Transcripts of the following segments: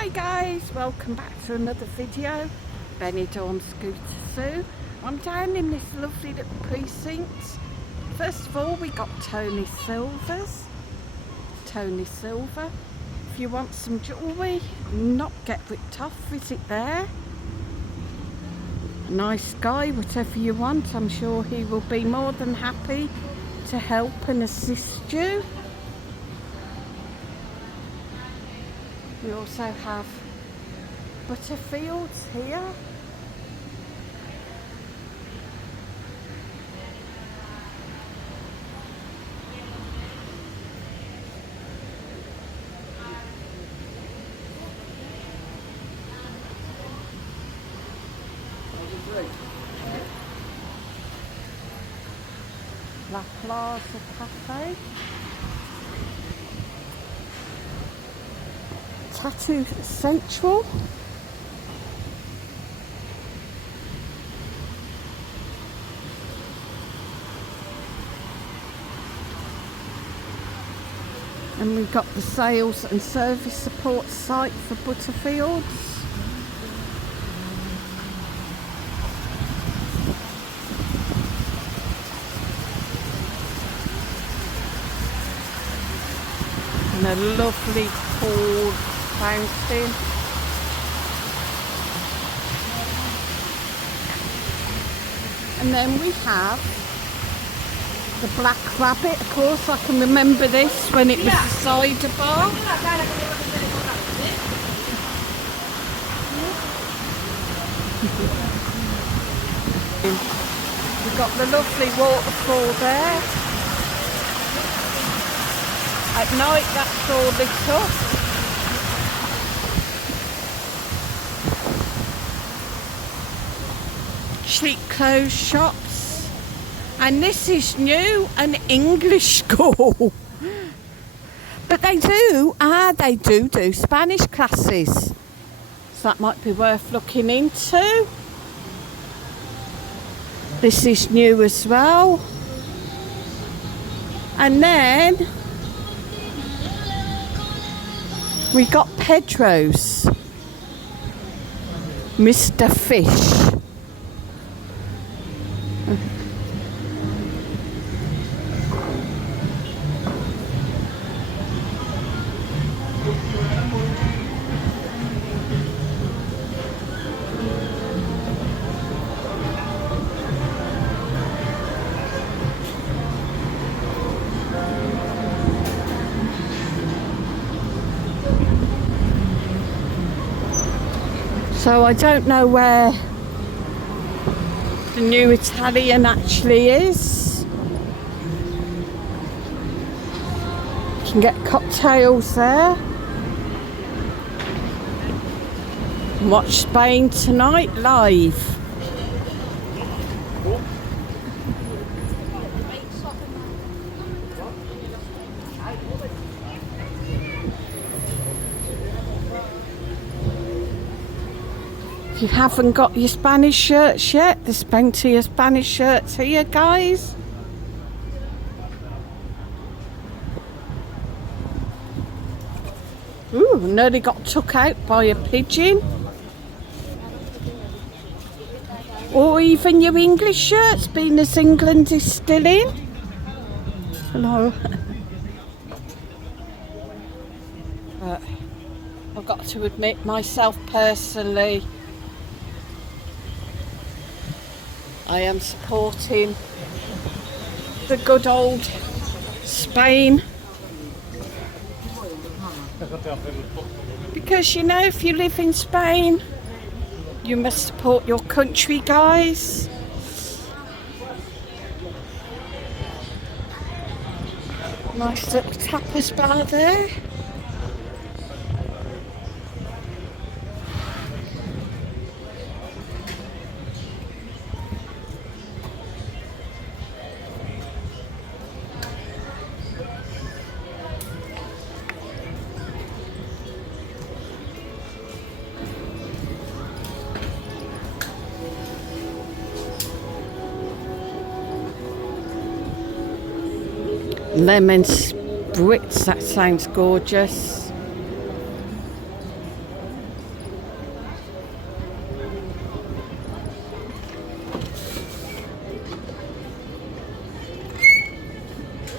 Hi guys, welcome back to another video. Benidorm Scooter Sue. I'm down in this lovely little precinct. First of all, we got Tony Silver. If you want some jewellery, not get ripped off, visit there. A nice guy, whatever you want, I'm sure he will be more than happy to help and assist you. We also have Butterfields here. La Plaza Cafe. Tattoo Central. And we've got the sales and service support site for Butterfields. And a lovely cool fountain. And then we have the Black Rabbit. Of course, I can remember this when it was a cider bar. We've got the lovely waterfall there. At night, that's all lit up. Cheap clothes shops, and this is new, an English school. But they do Spanish classes, so that might be worth looking into. This is new as well. And then we got Pedro's Mr. Fish. So I don't know where the new Italian actually is. You can get cocktails there. And watch Spain tonight live. If you haven't got your Spanish shirts yet, there's plenty of Spanish shirts here, guys. Ooh, nearly got took out by a pigeon. Or even your English shirts, being as England is still in. Hello. But I've got to admit, myself personally, I am supporting the good old Spain. Because, you know, if you live in Spain, you must support your country, guys. Nice little tapas bar there. Lemon spritz, that sounds gorgeous.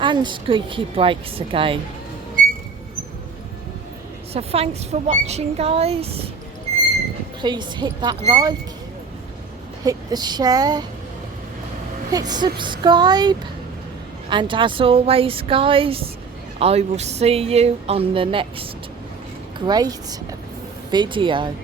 and squeaky brakes again. So thanks for watching, guys. Please hit that like, hit the share, hit subscribe, and as always, guys, I will see you on the next great video.